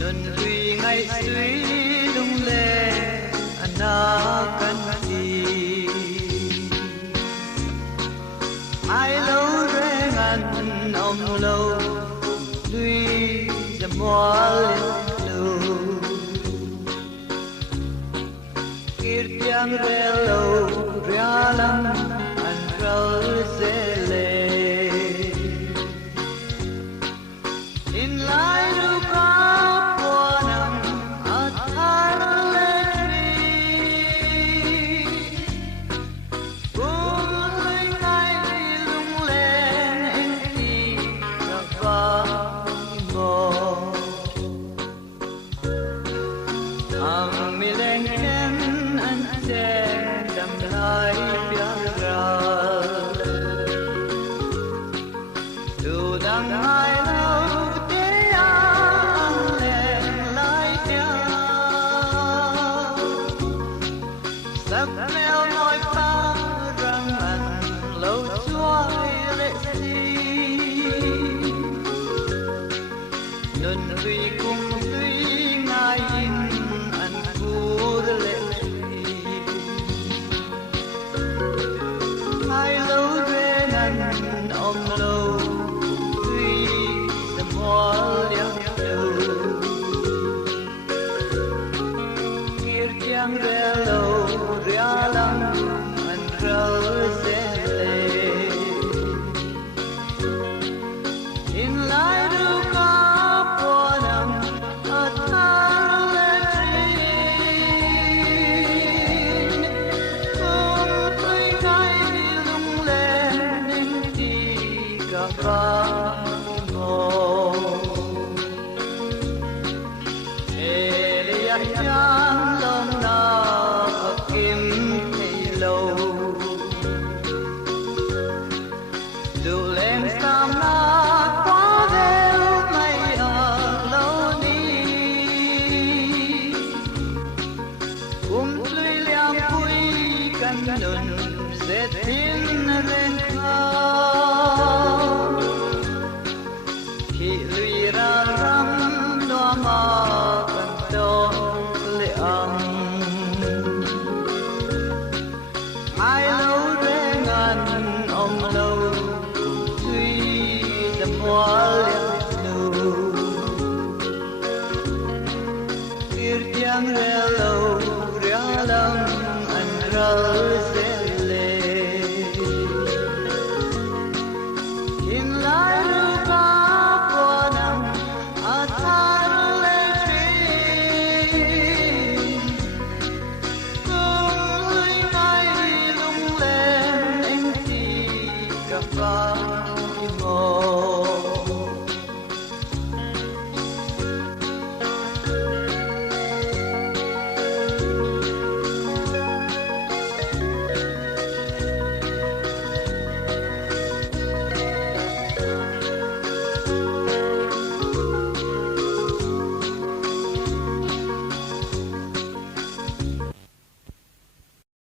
luân duy ngày suy lung lê na căn gì ai lâu rê ngàn ông lâu duy dầm hoa lên lâu kir yang rê lâu ria lăng an rau dê lê in lai du ca bùa nằm ở thar lê tri buông lên ngay lung lên anh đi gặp ba mò mi lên khen anh xem đầm lai biang ra dù đang ai lâu thế anh lên lại theo sắc mèo nói ta rằng anh lâu chuối lệ gì luân duy cùng duy ngài in anh cu lệ hai lâu về ngàn ông lâu duy dầm hoa liang lâu kir chiang re lâu ria lăng anh rau dê lê in lai du ca bùa nằm ở thar lê trin cùng tôi ngay lung lên nên đi gặp ba mò Elias chan lòng na kim thấy lâu dù lên sam na quá đeo mây ở lâu đi cùng tươi liam vui căn nôn dệt tin lên cao khi lùi ra rắm loa mà cần đó lệ ai lâu rê ngàn ông lâu duy dầm hoa liang lâu kir chiang re lâu ria lăng anh rau